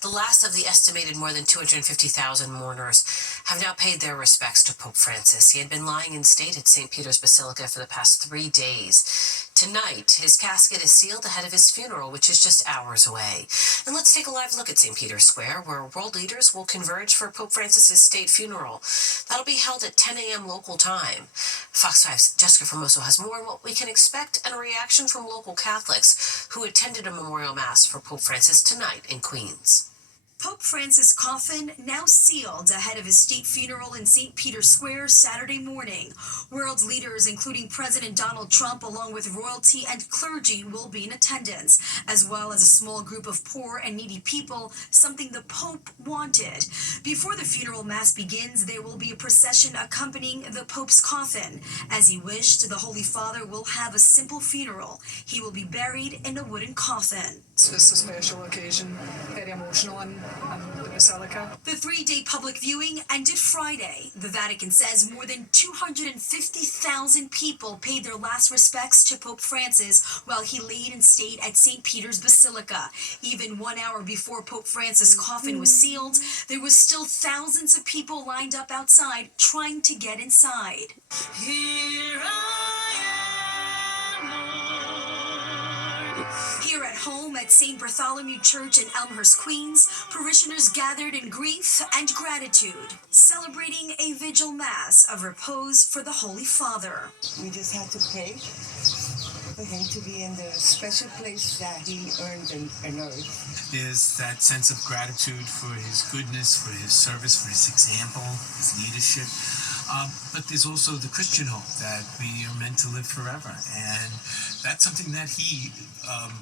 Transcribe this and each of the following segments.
The last of the estimated more than 250,000 mourners have now paid their respects to Pope Francis. He had been lying in state at St. Peter's Basilica for the past 3 days. Tonight, his casket is sealed ahead of his funeral, which is just hours away. And let's take a live look at St. Peter's Square, where world leaders will converge for Pope Francis's state funeral. That'll be held at 10 a.m. local time. Fox 5's Jessica Formoso has more on what we can expect and a reaction from local Catholics who attended a memorial mass for Pope Francis tonight in Queens. Pope Francis' coffin now sealed ahead of his state funeral in St. Peter's Square Saturday morning. World leaders, including President Donald Trump, along with royalty and clergy, will be in attendance, as well as a small group of poor and needy people, something the Pope wanted. Before the funeral mass begins, there will be a procession accompanying the Pope's coffin. As he wished, the Holy Father will have a simple funeral. He will be buried in a wooden coffin. It's a special occasion, very emotional in the Basilica. The 3-day public viewing ended Friday. The Vatican says more than 250,000 people paid their last respects to Pope Francis while he laid in state at St. Peter's Basilica. Even 1 hour before Pope Francis' coffin was sealed, there was still thousands of people lined up outside trying to get inside. Here at home at St. Bartholomew Church in Elmhurst, Queens, parishioners gathered in grief and gratitude, celebrating a vigil mass of repose for the Holy Father. We just had to pray for him to be in the special place that he earned on earth. There's that sense of gratitude for his goodness, for his service, for his example, his leadership. But there's also the Christian hope that we are meant to live forever. And that's something that he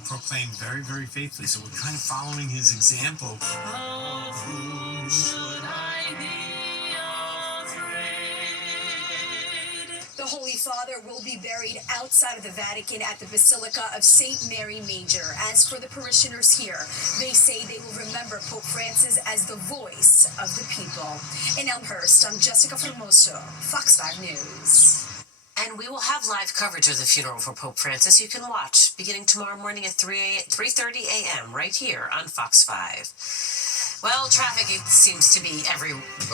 proclaimed very, very faithfully. So we're kind of following his example. Of whom should I be afraid? The Holy Father will be buried outside of the Vatican at the Basilica of St. Mary Major. As for the parishioners here, they say they will remember Pope Francis as the voice of the people. In Elmhurst, I'm Jessica Formoso, Fox 5 News. And we will have live coverage of the funeral for Pope Francis. You can watch beginning tomorrow morning at 3:30 a.m. right here on Fox 5. Well, traffic, it seems to be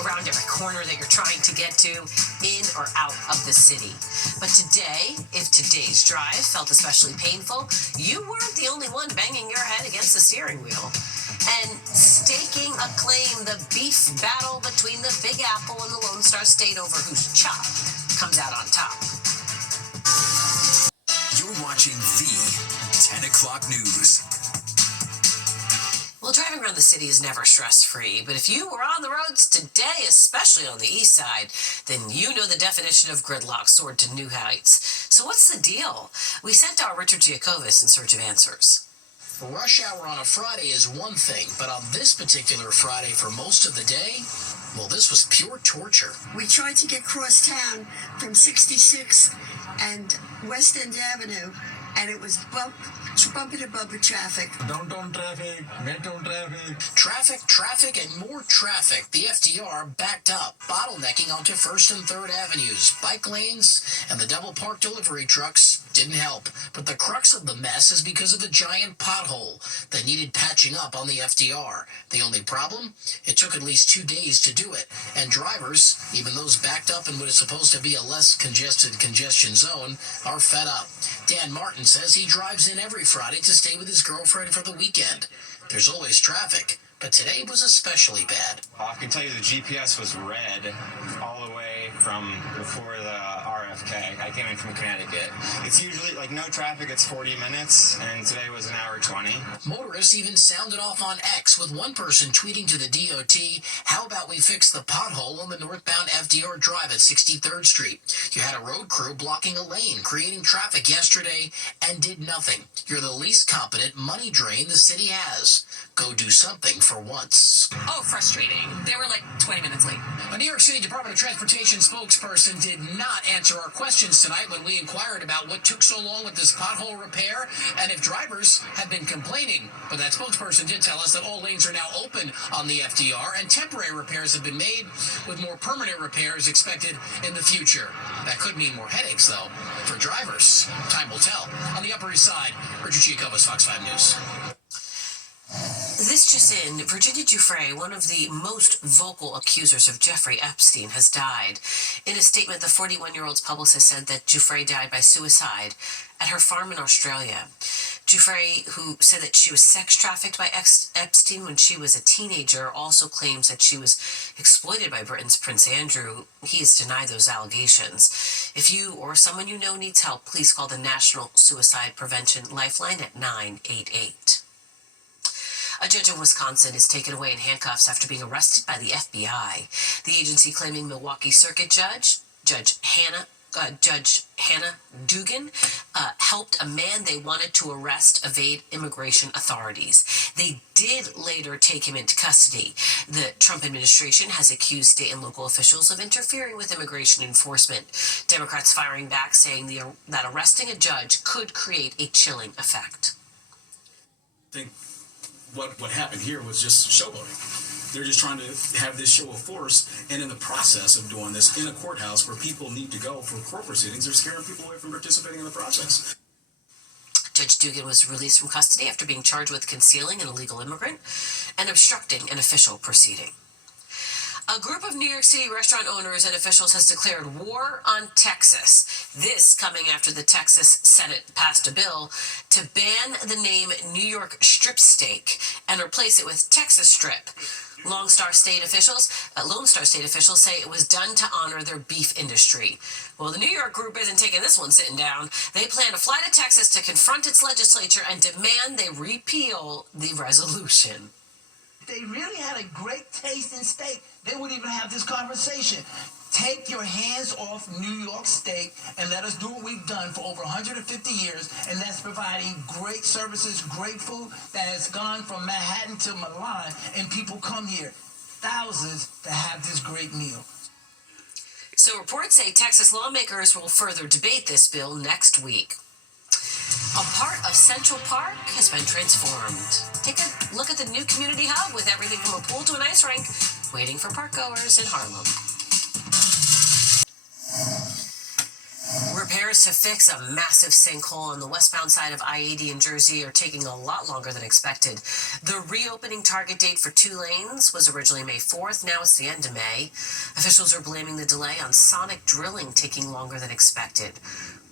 around every corner that you're trying to get to, in or out of the city. But today, if today's drive felt especially painful, you weren't the only one banging your head against the steering wheel. And staking a claim, the beef battle between the Big Apple and the Lone Star State over whose chop comes out on top. You're watching the 10 o'clock news. Well, driving around the city is never stress-free, but if you were on the roads today, especially on the east side, then you know the definition of gridlock soared to new heights. So what's the deal? We sent our Richard Giacobis in search of answers. Rush hour on a Friday is one thing, but on this particular Friday for most of the day, well, this was pure torture. We tried to get cross town from 66 and West End Avenue, and it was bumper to bumper traffic. Downtown traffic, midtown traffic. Traffic, and more traffic. The FDR backed up, bottlenecking onto 1st and 3rd Avenues. Bike lanes and the double park delivery trucks didn't help. But the crux of the mess is because of the giant pothole that needed patching up on the FDR. The only problem? It took at least 2 days to do it. And drivers, even those backed up in what is supposed to be a less congested congestion zone, are fed up. Dan Martin says he drives in every Friday to stay with his girlfriend for the weekend. There's always traffic, but today was especially bad. I can tell you the GPS was red all the way from before the RFK. I came in from Connecticut. It's usually like no traffic, it's 40 minutes, and today was an hour 20. Motorists even sounded off on X, with one person tweeting to the DOT, how about we fix the pothole on the northbound FDR Drive at 63rd Street? You had a road crew blocking a lane, creating traffic yesterday, and did nothing. You're the least competent money drain the city has. Go do something for once. Oh, frustrating. They were like 20 minutes late. A New York City Department of Transportation spokesperson did not answer our questions tonight when we inquired about what took so long with this pothole repair and if drivers had been complaining. But that spokesperson did tell us that all lanes are now open on the FDR and temporary repairs have been made, with more permanent repairs expected in the future. That could mean more headaches, though, for drivers. Time will tell. On the Upper East Side, Richard Giacobis, Fox 5 News. This just in, Virginia Giuffre, one of the most vocal accusers of Jeffrey Epstein, has died. In a statement, the 41-year-old's publicist said that Giuffre died by suicide at her farm in Australia. Giuffre, who said that she was sex trafficked by Epstein when she was a teenager, also claims that she was exploited by Britain's Prince Andrew. He has denied those allegations. If you or someone you know needs help, please call the National Suicide Prevention Lifeline at 988. A judge in Wisconsin is taken away in handcuffs after being arrested by the FBI. The agency claiming Milwaukee Circuit Judge Hannah Dugan helped a man they wanted to arrest evade immigration authorities. They did later take him into custody. The Trump administration has accused state and local officials of interfering with immigration enforcement. Democrats firing back, saying that arresting a judge could create a chilling effect. I think what happened here was just showboating. They're just trying to have this show of force, and in the process of doing this in a courthouse where people need to go for court proceedings, they're scaring people away from participating in the process. Judge Dugan was released from custody after being charged with concealing an illegal immigrant and obstructing an official proceeding. A group of New York City restaurant owners and officials has declared war on Texas. This coming after the Texas Senate passed a bill to ban the name New York Strip Steak and replace it with Texas Strip. Lone Star State officials say it was done to honor their beef industry. Well, the New York group isn't taking this one sitting down. They plan to fly to Texas to confront its legislature and demand they repeal the resolution. If they really had a great taste in steak, they wouldn't even have this conversation. Take your hands off New York steak and let us do what we've done for over 150 years, and that's providing great services, great food that has gone from Manhattan to Milan, and people come here, thousands, to have this great meal. So reports say Texas lawmakers will further debate this bill next week. A part of Central Park has been transformed. Take a look at the new community hub with everything from a pool to an ice rink, waiting for parkgoers in Harlem. Repairs to fix a massive sinkhole on the westbound side of I-80 in Jersey are taking a lot longer than expected. The reopening target date for 2 lanes was originally May 4th. Now it's the end of May. Officials are blaming the delay on sonic drilling taking longer than expected.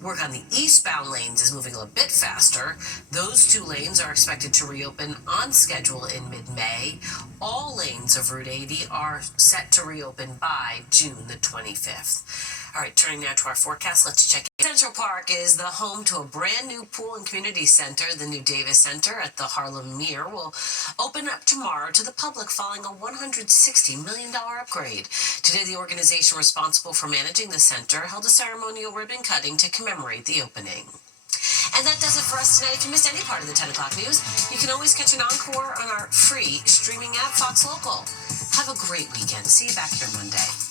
Work on the eastbound lanes is moving a bit faster. Those 2 lanes are expected to reopen on schedule in mid-May. All lanes of Route 80 are set to reopen by June the 25th. All right, turning now to our forecast, let's check it. Central Park is the home to a brand new pool and community center. The new Davis Center at the Harlem Meer will open up tomorrow to the public following a $160 million upgrade. Today, the organization responsible for managing the center held a ceremonial ribbon cutting to commemorate the opening. And that does it for us tonight. If you missed any part of the 10 o'clock news, you can always catch an encore on our free streaming app, Fox Local. Have a great weekend. See you back here Monday.